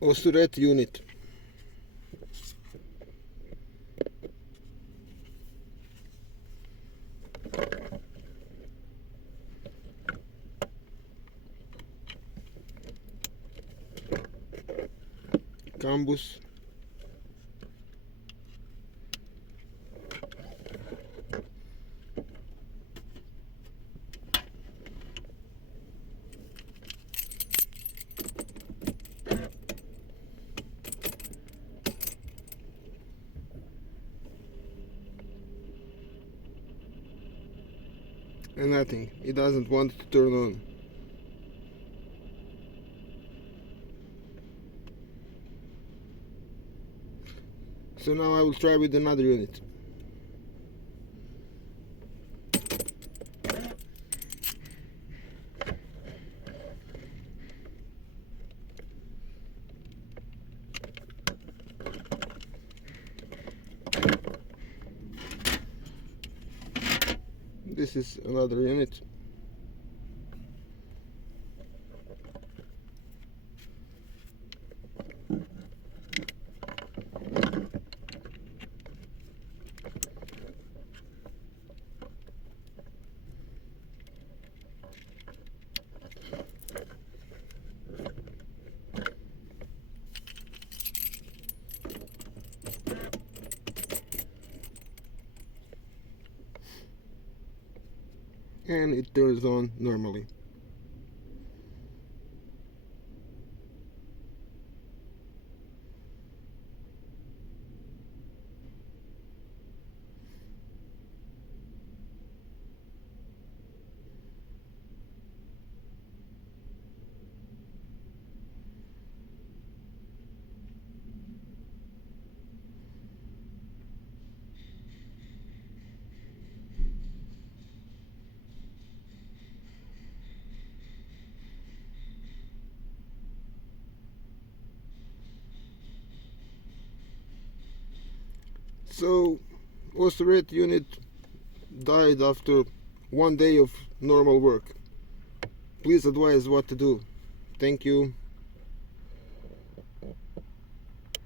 Osurette unit. Cambus. And nothing, it doesn't want to turn on. So now I will try with another unit. This is another unit. And it turns on normally. So Osurette unit died after 1 day of normal work. Please advise what to do. Thank you.